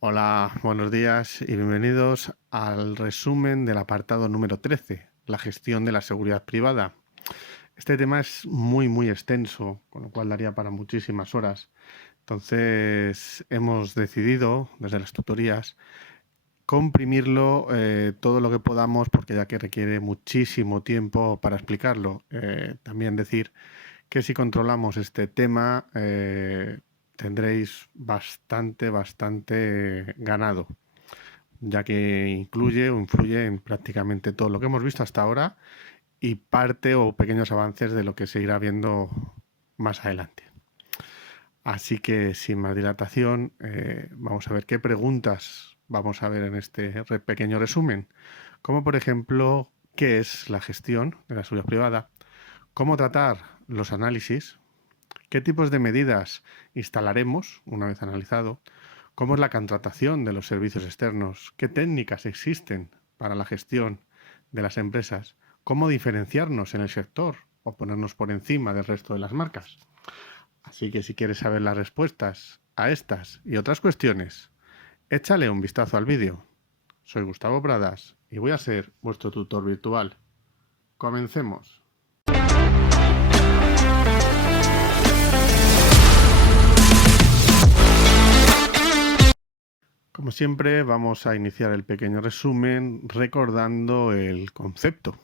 Hola, buenos días y bienvenidos al resumen del apartado número 13, la gestión de la seguridad privada. Este tema es muy extenso, con lo cual daría para muchísimas horas. Entonces hemos decidido, desde las tutorías, comprimirlo todo lo que podamos, porque ya que requiere muchísimo tiempo para explicarlo. También decir que si controlamos este tema, tendréis bastante ganado, ya que incluye o influye en prácticamente todo lo que hemos visto hasta ahora y parte o pequeños avances de lo que se irá viendo más adelante. Así que sin más dilatación, vamos a ver qué preguntas vamos a ver en este pequeño resumen, como por ejemplo, ¿qué es la gestión de la seguridad privada? ¿Cómo tratar los análisis? ¿Qué tipos de medidas instalaremos una vez analizado? ¿Cómo es la contratación de los servicios externos? ¿Qué técnicas existen para la gestión de las empresas? ¿Cómo diferenciarnos en el sector o ponernos por encima del resto de las marcas? Así que si quieres saber las respuestas a estas y otras cuestiones, échale un vistazo al vídeo. Soy Gustavo Pradas y voy a ser vuestro tutor virtual. Comencemos. Como siempre, vamos a iniciar el pequeño resumen recordando el concepto.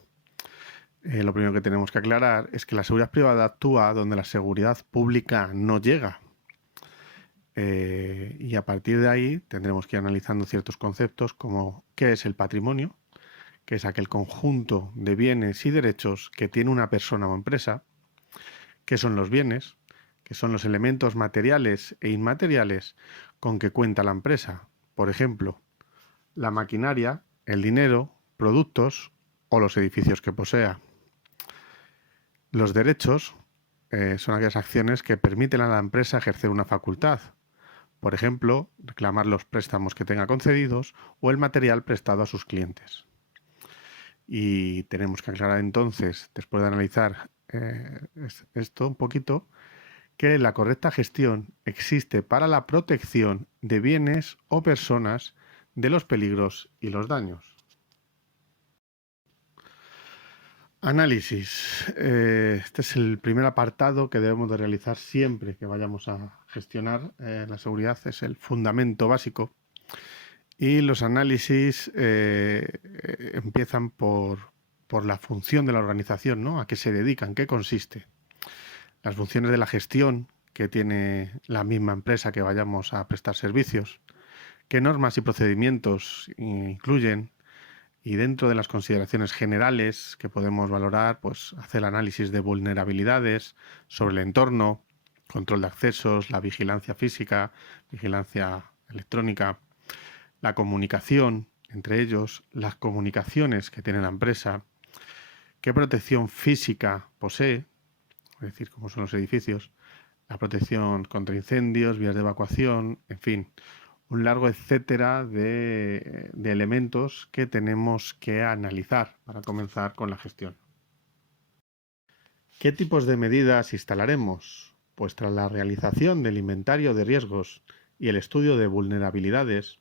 Lo primero que tenemos que aclarar es que la seguridad privada actúa donde la seguridad pública no llega. Y a partir de ahí tendremos que ir analizando ciertos conceptos como qué es el patrimonio, que es aquel conjunto de bienes y derechos que tiene una persona o empresa, qué son los bienes, que son los elementos materiales e inmateriales con que cuenta la empresa, por ejemplo, la maquinaria, el dinero, productos o los edificios que posea. Los derechos son aquellas acciones que permiten a la empresa ejercer una facultad. Por ejemplo, reclamar los préstamos que tenga concedidos o el material prestado a sus clientes. Y tenemos que aclarar entonces, después de analizar esto un poquito, que la correcta gestión existe para la protección de bienes o personas de los peligros y los daños. Análisis. Este es el primer apartado que debemos de realizar siempre que vayamos a gestionar la seguridad. Es el fundamento básico. Y los análisis empiezan por la función de la organización, ¿no? A qué se dedican, qué consiste. Las funciones de la gestión que tiene la misma empresa que vayamos a prestar servicios, qué normas y procedimientos incluyen, y dentro de las consideraciones generales que podemos valorar, pues hacer análisis de vulnerabilidades sobre el entorno, control de accesos, la vigilancia física, vigilancia electrónica, la comunicación entre ellos, las comunicaciones que tiene la empresa, qué protección física posee, es decir, cómo son los edificios, la protección contra incendios, vías de evacuación, en fin, un largo etcétera de elementos que tenemos que analizar para comenzar con la gestión. ¿Qué tipos de medidas instalaremos? Pues tras la realización del inventario de riesgos y el estudio de vulnerabilidades,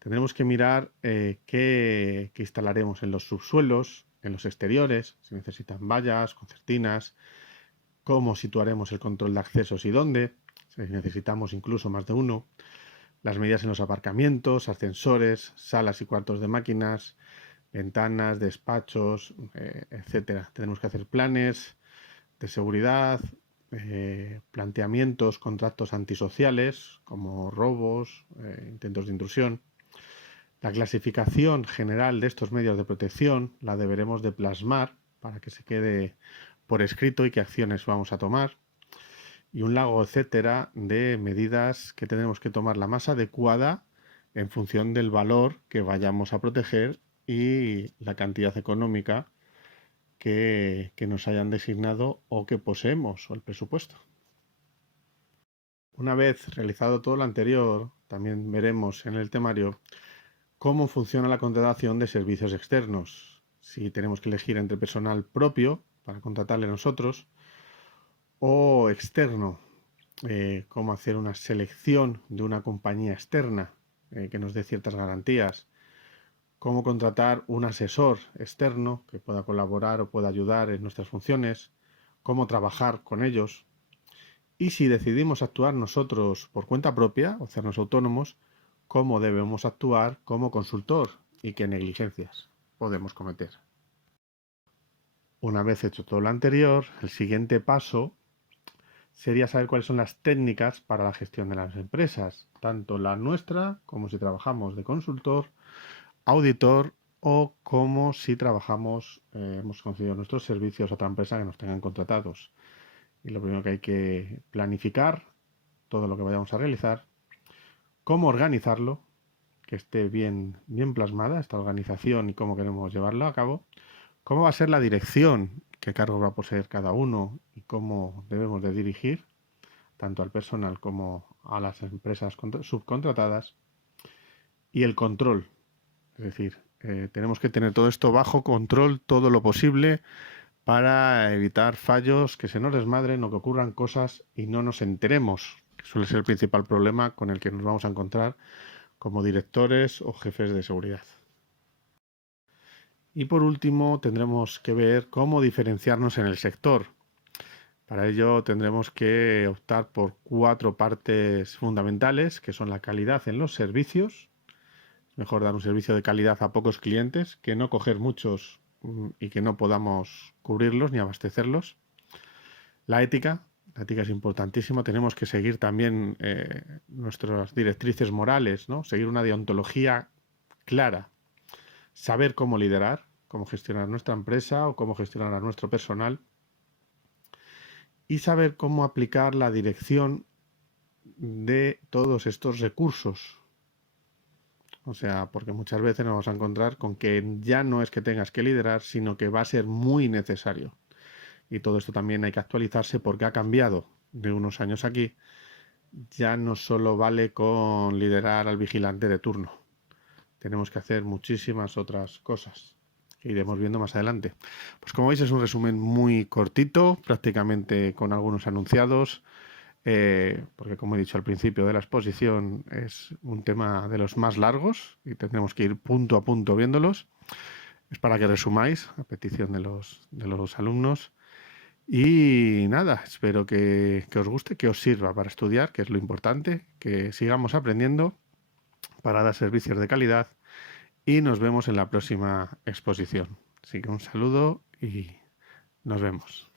tendremos que mirar qué instalaremos en los subsuelos, en los exteriores, si necesitan vallas, concertinas, cómo situaremos el control de accesos y dónde, si necesitamos incluso más de uno, las medidas en los aparcamientos, ascensores, salas y cuartos de máquinas, ventanas, despachos, etcétera. Tenemos que hacer planes de seguridad, planteamientos, contratos antisociales, como robos, intentos de intrusión. La clasificación general de estos medios de protección la deberemos de plasmar para que se quede por escrito y qué acciones vamos a tomar. Y un largo etcétera de medidas que tenemos que tomar la más adecuada en función del valor que vayamos a proteger y la cantidad económica que nos hayan designado o que poseemos o el presupuesto. Una vez realizado todo lo anterior, también veremos en el temario cómo funciona la contratación de servicios externos. Si tenemos que elegir entre personal propio para contratarle nosotros o externo, cómo hacer una selección de una compañía externa. que nos dé ciertas garantías, cómo contratar un asesor externo que pueda colaborar o pueda ayudar en nuestras funciones, cómo trabajar con ellos. Y si decidimos actuar nosotros por cuenta propia o hacernos autónomos, cómo debemos actuar como consultor y qué negligencias podemos cometer. Una vez hecho todo lo anterior, el siguiente paso sería saber cuáles son las técnicas para la gestión de las empresas, tanto la nuestra como si trabajamos de consultor, auditor o como si trabajamos, hemos concedido nuestros servicios a otra empresa que nos tengan contratados. Y lo primero que hay que planificar todo lo que vayamos a realizar, cómo organizarlo, que esté bien plasmada esta organización y cómo queremos llevarlo a cabo, cómo va a ser la dirección, qué cargo va a poseer cada uno y cómo debemos de dirigir tanto al personal como a las empresas subcontratadas, y el control. Es decir, tenemos que tener todo esto bajo control todo lo posible para evitar fallos, que se nos desmadren o que ocurran cosas y no nos enteremos, que suele ser el principal problema con el que nos vamos a encontrar como directores o jefes de seguridad. Y por último, tendremos que ver cómo diferenciarnos en el sector. Para ello tendremos que optar por 4 partes fundamentales, que son la calidad en los servicios. Es mejor dar un servicio de calidad a pocos clientes que no coger muchos y que no podamos cubrirlos ni abastecerlos. La ética es importantísima. Tenemos que seguir también nuestras directrices morales, ¿no? Seguir una deontología clara. Saber cómo liderar, cómo gestionar nuestra empresa o cómo gestionar a nuestro personal. Y saber cómo aplicar la dirección de todos estos recursos. O sea, porque muchas veces nos vamos a encontrar con que ya no es que tengas que liderar, sino que va a ser muy necesario. Y todo esto también hay que actualizarse porque ha cambiado de unos años aquí. Ya no solo vale con liderar al vigilante de turno. Tenemos que hacer muchísimas otras cosas que iremos viendo más adelante. Pues como veis es un resumen muy cortito, prácticamente con algunos anunciados, porque como he dicho al principio de la exposición es un tema de los más largos y tendremos que ir punto a punto viéndolos. Es para que resumáis a petición de los alumnos. Y nada, espero que os guste, que os sirva para estudiar, que es lo importante, que sigamos aprendiendo para dar servicios de calidad y nos vemos en la próxima exposición. Así que un saludo y nos vemos.